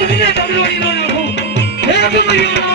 તમને તમને